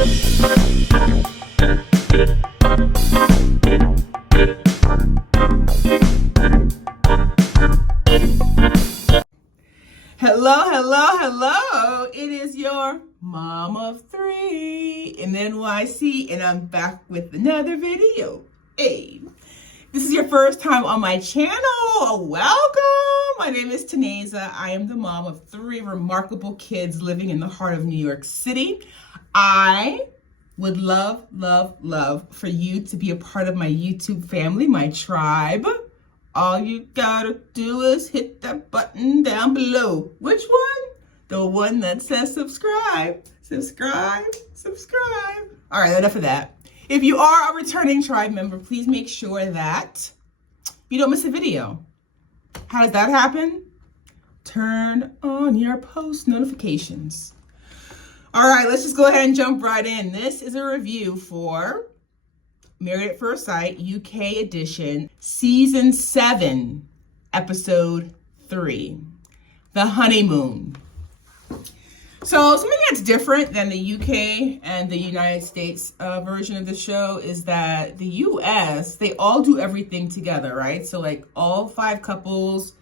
Hello. It is your mom of three in NYC, and I'm back with another video. Hey, this is your first time on my channel. Welcome. My name is Taneza. I am the mom of three remarkable kids living in the heart of New York City. I would love for you to be a part of my YouTube family, my tribe. All you gotta do is hit that button down below. Which one? The one that says subscribe. Subscribe. All right, enough of that. If you are a returning tribe member, please make sure that you don't miss a video. How does that happen? Turn on your post notifications. All right, let's just go ahead and jump right in. This is a review for Married at First Sight, UK edition, season 7, episode 3, The Honeymoon. So something that's different than the UK and the United States version of the show is that the US, they all do everything together, right? So like all 5 couples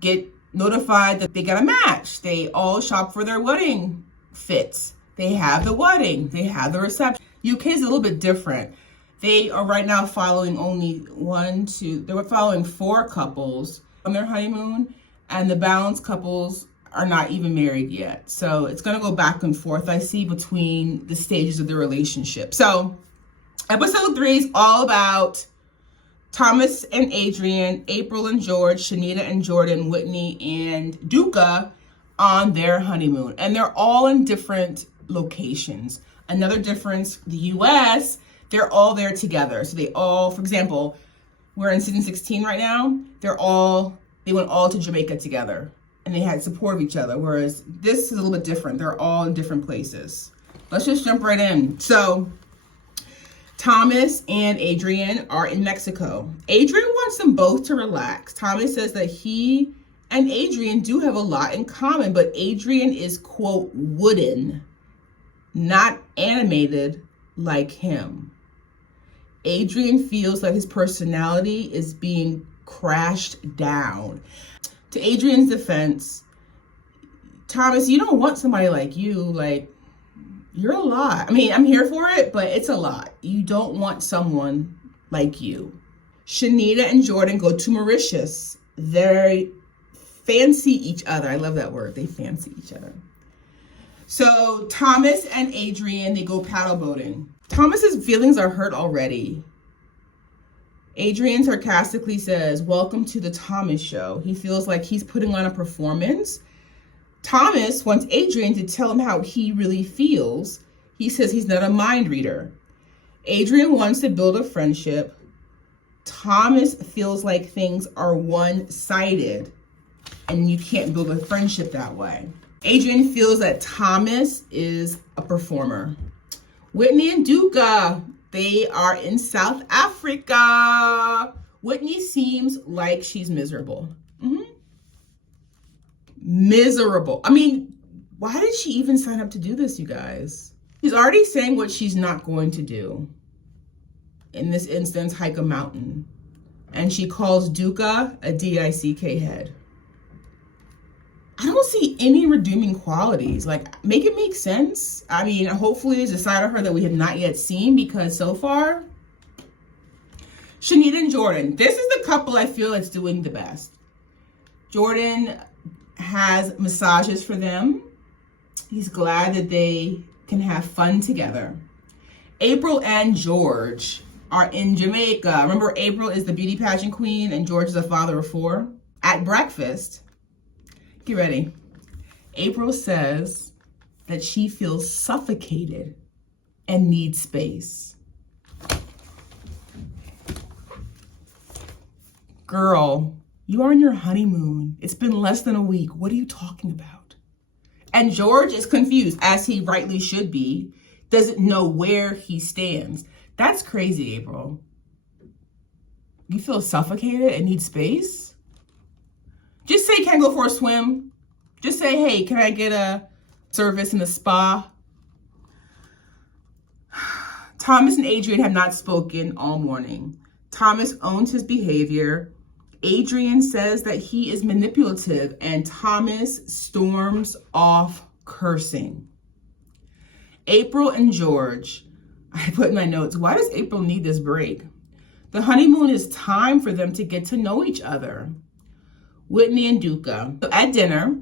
get notified that they got a match. They all shop for their wedding fits. They have the wedding. They have the reception. UK is a little bit different. They are right now following they were following 4 couples on their honeymoon, and the balanced couples are not even married yet. So it's gonna go back and forth, I see, between the stages of the relationship. So episode 3 is all about Thomas and Adrian, April and George, Shanita and Jordan, Whitney and Duca on their honeymoon. And they're all in different locations. Another difference, the US, they're all there together. So they all, for example, we're in season 16 right now. They went all to Jamaica together and they had support of each other. Whereas this is a little bit different. They're all in different places. Let's just jump right in. So Thomas and Adrian are in Mexico. Adrian wants them both to relax. Thomas says that he and Adrian do have a lot in common, but Adrian is, quote, wooden, not animated like him. Adrian feels like his personality is being crashed down. To Adrian's defense, Thomas, you don't want somebody like you. Like, you're a lot. I mean, I'm here for it, but it's a lot. You don't want someone like you. Shanita and Jordan go to Mauritius. They fancy each other. I love that word. They fancy each other. So Thomas and Adrian, they go paddle boating. Thomas's feelings are hurt already. Adrian sarcastically says, "Welcome to the Thomas show." He feels like he's putting on a performance. Thomas wants Adrian to tell him how he really feels. He says he's not a mind reader. Adrian wants to build a friendship. Thomas feels like things are one-sided and you can't build a friendship that way. Adrian feels that Thomas is a performer. Whitney and Duca, they are in South Africa. Whitney seems like she's miserable. Miserable. I mean, why did she even sign up to do this, you guys? She's already saying what she's not going to do. In this instance, hike a mountain. And she calls Duca a D-I-C-K head. I don't see any redeeming qualities. Like, make it make sense. I mean, hopefully there's a side of her that we have not yet seen, because so far, Shanita and Jordan. This is the couple I feel that's doing the best. Jordan has massages for them. He's glad that they can have fun together. April and George are in Jamaica. Remember, April is the beauty pageant queen and George is a father of 4. At breakfast, get ready. April says that she feels suffocated and needs space. Girl, you are on your honeymoon. It's been less than a week. What are you talking about? And George is confused, as he rightly should be, doesn't know where he stands. That's crazy, April. You feel suffocated and need space? Just say, can I go for a swim? Just say, hey, can I get a service in the spa? Thomas and Adrian have not spoken all morning. Thomas owns his behavior. Adrian says that he is manipulative, and Thomas storms off cursing. April and George. I put in my notes, why does April need this break? The honeymoon is time for them to get to know each other. Whitney and Duca. So at dinner,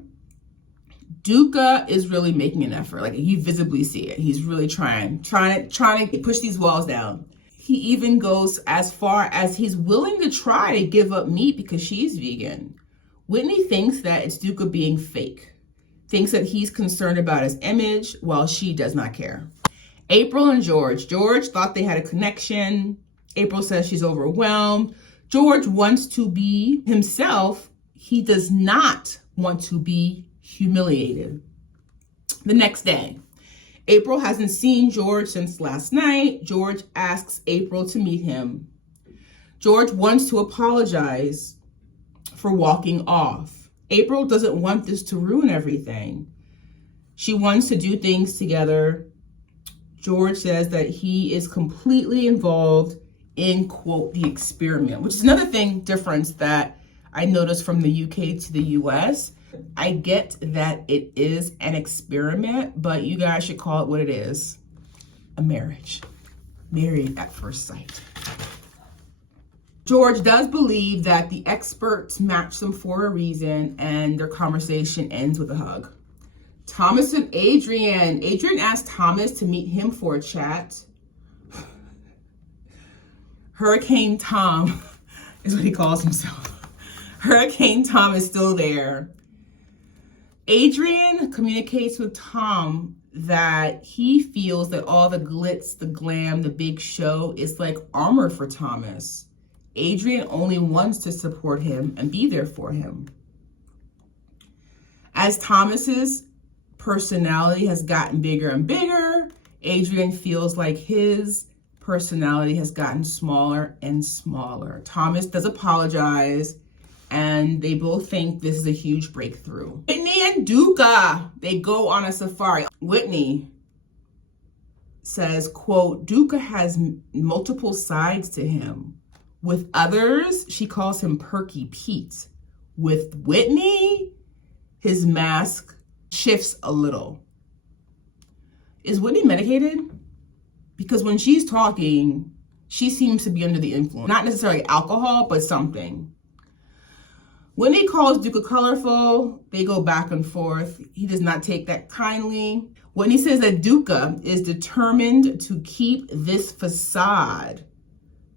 Duca is really making an effort. Like, you visibly see it. He's really trying to push these walls down. He even goes as far as he's willing to try to give up meat because she's vegan. Whitney thinks that it's Duca being fake. Thinks that he's concerned about his image while she does not care. April and George. George thought they had a connection. April says she's overwhelmed. George wants to be himself. He does not want to be humiliated. The next day, April hasn't seen George since last night. George asks April to meet him. George wants to apologize for walking off. April doesn't want this to ruin everything. She wants to do things together. George says that he is completely involved in, quote, the experiment, which is another difference that I noticed from the UK to the US. I get that it is an experiment, but you guys should call it what it is. A marriage. Married at first sight. George does believe that the experts matched them for a reason, and their conversation ends with a hug. Thomas and Adrian. Adrian asked Thomas to meet him for a chat. Hurricane Tom is what he calls himself. Hurricane Tom is still there. Adrian communicates with Tom that he feels that all the glitz, the glam, the big show is like armor for Thomas. Adrian only wants to support him and be there for him. As Thomas's personality has gotten bigger and bigger, Adrian feels like his personality has gotten smaller and smaller. Thomas does apologize, and they both think this is a huge breakthrough. Whitney and Duca, they go on a safari. Whitney says, quote, Duca has multiple sides to him. With others, she calls him Perky Pete. With Whitney, his mask shifts a little. Is Whitney medicated? Because when she's talking, she seems to be under the influence. Not necessarily alcohol, but something. Whitney calls Duca colorful. They go back and forth. He does not take that kindly. Whitney says that Duca is determined to keep this facade.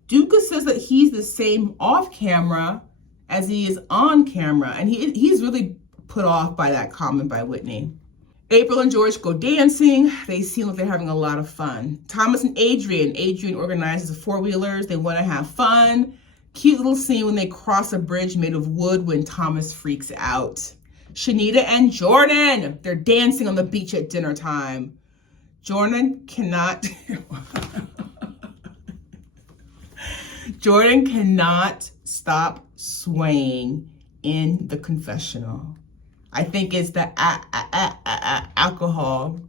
Duca says that he's the same off camera as he is on camera, and he's really put off by that comment by Whitney. April and George go dancing. They seem like they're having a lot of fun. Thomas and Adrian. Adrian organizes the four-wheelers. They want to have fun. Cute little scene when they cross a bridge made of wood when Thomas freaks out. Shanita and Jordan. They're dancing on the beach at dinner time. Jordan cannot stop swaying in the confessional. I think it's the alcohol.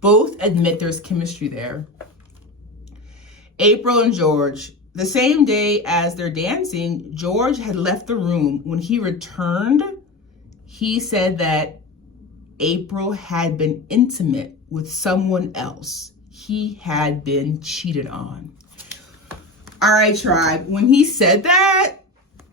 Both admit there's chemistry there. April and George. The same day as they're dancing, George had left the room. When he returned, he said that April had been intimate with someone else. He had been cheated on. All right, tribe. When he said that,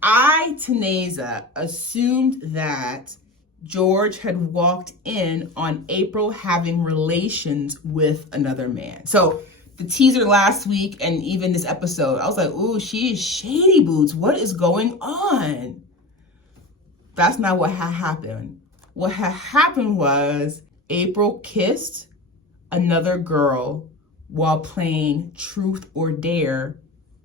I, Taneza, assumed that George had walked in on April having relations with another man. So the teaser last week and even this episode, I was like, ooh, she is shady boots. What is going on? That's not what had happened. What had happened was April kissed another girl while playing Truth or Dare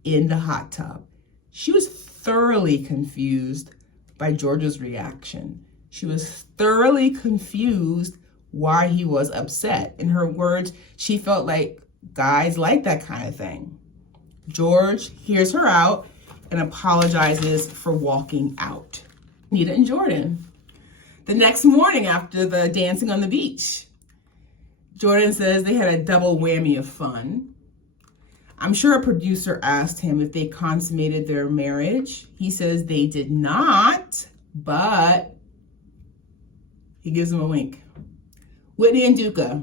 in the hot tub. She was thoroughly confused by George's reaction. She was thoroughly confused why he was upset. In her words, she felt like guys like that kind of thing. George hears her out and apologizes for walking out. Nita and Jordan. The next morning after the dancing on the beach, Jordan says they had a double whammy of fun. I'm sure a producer asked him if they consummated their marriage. He says they did not, but he gives them a wink. Whitney and Duca.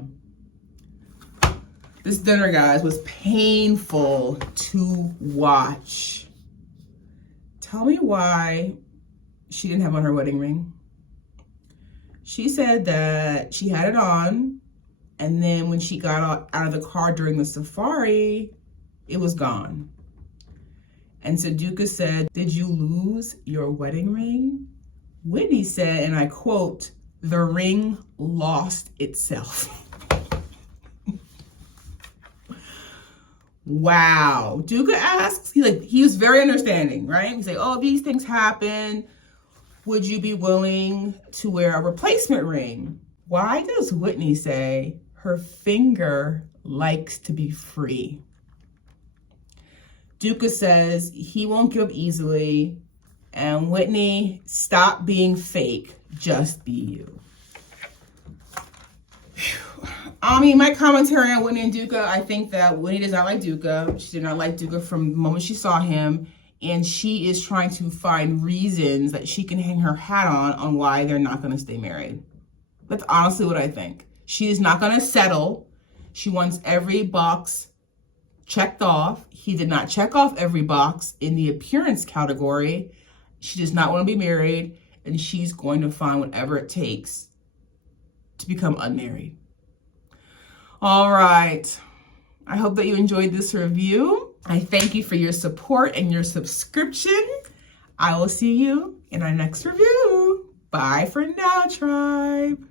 This dinner, guys, was painful to watch. Tell me why she didn't have on her wedding ring. She said that she had it on, and then when she got out of the car during the safari, it was gone. And so Duca said, "Did you lose your wedding ring?" Whitney said, and I quote, "The ring lost itself." Wow. Duca asks, he was very understanding, right? He's like, "Oh, these things happen. Would you be willing to wear a replacement ring?" Why does Whitney say her finger likes to be free? Duca says he won't give up easily. And Whitney, stop being fake. Just be you. I mean, my commentary on Whitney and Duca, I think that Whitney does not like Duca. She did not like Duca from the moment she saw him. And she is trying to find reasons that she can hang her hat on why they're not going to stay married. That's honestly what I think. She is not going to settle. She wants every box checked off. He did not check off every box in the appearance category. She does not want to be married, and she's going to find whatever it takes to become unmarried. All right. I hope that you enjoyed this review. I thank you for your support and your subscription. I will see you in our next review. Bye for now, tribe.